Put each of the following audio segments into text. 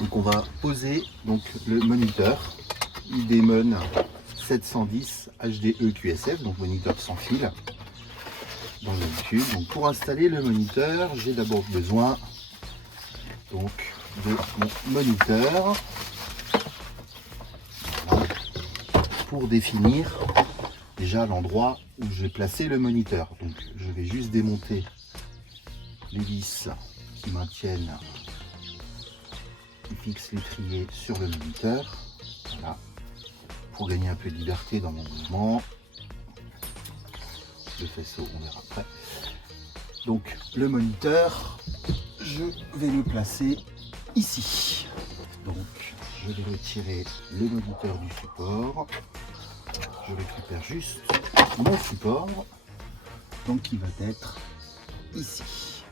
Donc on va poser donc le moniteur IdeMon 710 HDE QSF, donc moniteur sans fil dans le véhicule. Donc pour installer le moniteur, j'ai d'abord besoin donc de mon moniteur. Voilà. Pour définir déjà l'endroit où je vais placer le moniteur. Donc je vais juste démonter les vis qui maintiennent, qui fixent l'étrier sur le moniteur. Voilà. Pour gagner un peu de liberté dans mon mouvement. Le faisceau, on verra après. Donc le moniteur, je vais le placer ici. Donc je vais retirer le moniteur du support. Je récupère juste mon support, donc qui va être ici.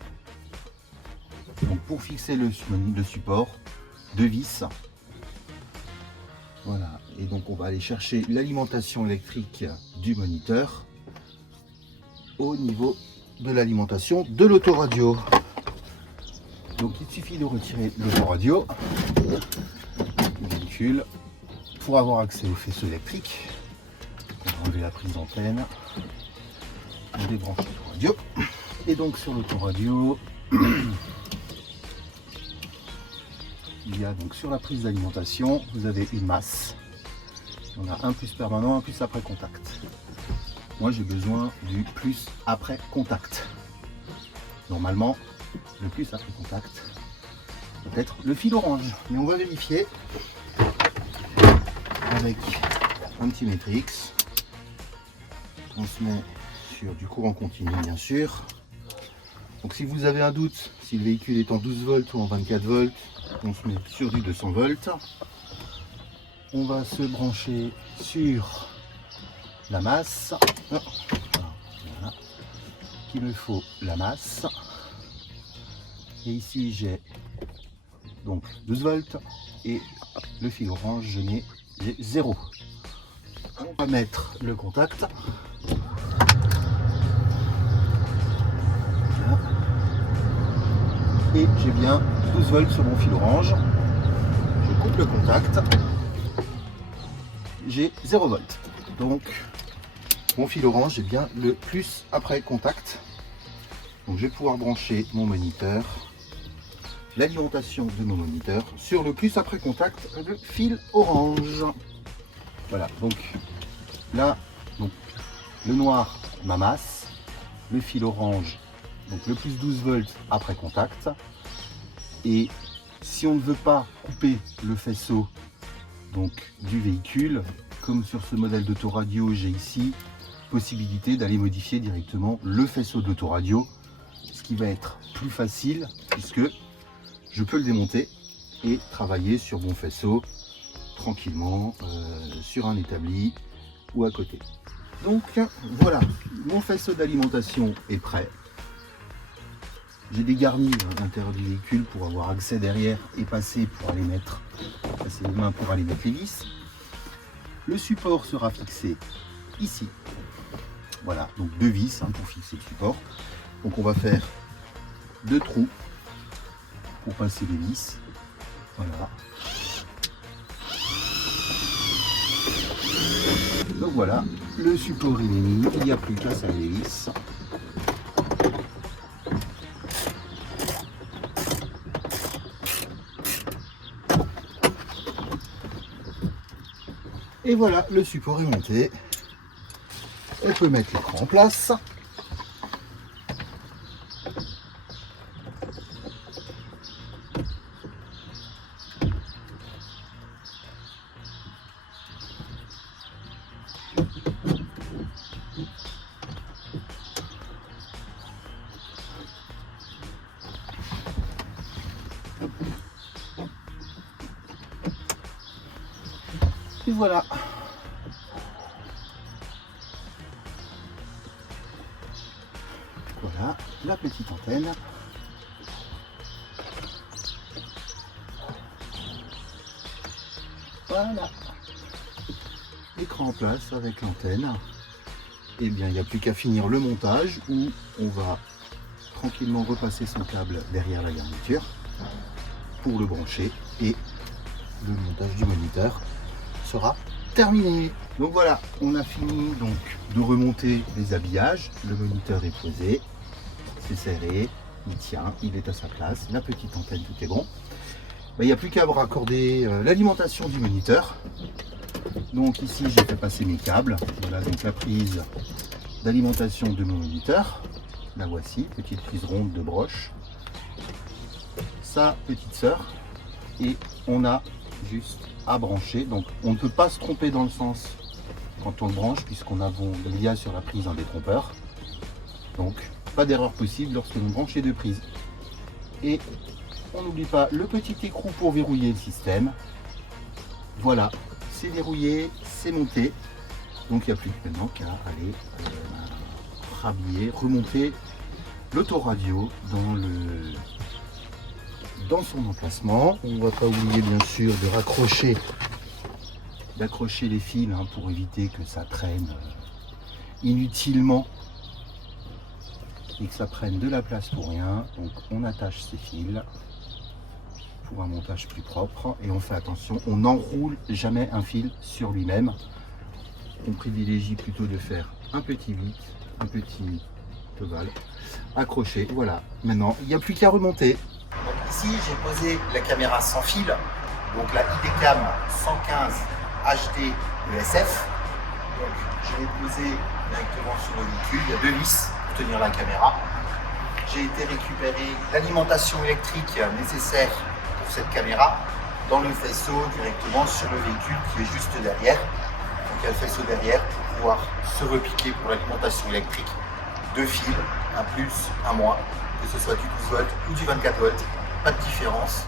Donc pour fixer le support, 2 vis. Voilà, et donc on va aller chercher l'alimentation électrique du moniteur au niveau de l'alimentation de l'autoradio. Donc il suffit de retirer l'autoradio du véhicule pour avoir accès au faisceau électrique. On va enlever la prise d'antenne, on débranche l'autoradio, et donc sur l'autoradio, il y a donc sur la prise d'alimentation, vous avez une masse. On a un plus permanent, un plus après contact. Moi j'ai besoin du plus après contact. Normalement, le plus après contact doit être le fil orange. Mais on va vérifier avec un petit Matrix. On se met sur du courant continu bien sûr. Donc si vous avez un doute, si le véhicule est en 12 volts ou en 24 volts, on se met sur du 200 volts. On va se brancher sur la masse. Voilà. Il me faut la masse. Et ici j'ai donc 12 volts et le fil orange, j'ai 0. On va mettre le contact. Voilà. Et j'ai bien 12 volts sur mon fil orange. Je coupe le contact. J'ai 0 volts. Donc mon fil orange, j'ai bien le plus après contact. Donc je vais pouvoir brancher mon moniteur, l'alimentation de mon moniteur sur le plus après contact, le fil orange. Voilà, donc là, donc, le noir, ma masse, le fil orange, donc le plus 12 volts après contact. Et si on ne veut pas couper le faisceau donc, du véhicule, comme sur ce modèle d'autoradio, j'ai ici possibilité d'aller modifier directement le faisceau d'autoradio, ce qui va être plus facile puisque je peux le démonter et travailler sur mon faisceau tranquillement sur un établi ou à côté. Donc voilà, mon faisceau d'alimentation est prêt. J'ai dégarni l'intérieur du véhicule pour avoir accès derrière et passer les mains pour aller mettre les vis. Le support sera fixé ici. Voilà, donc 2 vis pour fixer le support. Donc on va faire 2 trous pour passer les vis. Voilà. Donc voilà, le support il est mis, il n'y a plus qu'à serrer les vis. Et voilà, le support est monté. On peut mettre l'écran en place. Et voilà. Voilà la petite antenne. Voilà. L'écran en place avec l'antenne. Et bien il n'y a plus qu'à finir le montage où on va tranquillement repasser son câble derrière la garniture. pour le brancher et le montage du moniteur sera terminé. Donc voilà, on a fini donc de remonter les habillages. Le moniteur est posé, c'est serré, il tient, il est à sa place. La petite antenne, tout est bon. Il n'y a plus qu'à raccorder l'alimentation du moniteur. Donc ici, j'ai fait passer mes câbles. Voilà donc la prise d'alimentation de mon moniteur. La voici, petite prise ronde de broche. Sa petite sœur. Et on a juste à brancher. Donc on ne peut pas se tromper dans le sens quand on le branche, puisqu'on a il y a sur la prise un détrompeur. Donc pas d'erreur possible lorsque l'on branche les deux prises. Et on n'oublie pas le petit écrou pour verrouiller le système. Voilà, c'est verrouillé, c'est monté. Donc il n'y a plus maintenant qu'à aller rhabiller, remonter l'autoradio dans son emplacement. On ne va pas oublier bien sûr de d'accrocher les fils pour éviter que ça traîne inutilement et que ça prenne de la place pour rien. Donc on attache ces fils pour un montage plus propre et on fait attention, on n'enroule jamais un fil sur lui-même. On privilégie plutôt de faire un petit bic, un petit toval accroché. Voilà, maintenant il n'y a plus qu'à remonter. Donc ici j'ai posé la caméra sans fil, donc la IDCAM 115 HD ESF. Donc je l'ai posée directement sur le véhicule, il y a deux vis pour tenir la caméra. J'ai été récupérer l'alimentation électrique nécessaire pour cette caméra dans le faisceau directement sur le véhicule qui est juste derrière. Donc il y a le faisceau derrière pour pouvoir se repiquer pour l'alimentation électrique. Deux fils, un plus, un moins, que ce soit du 12 volts ou du 24 volts, pas de différence.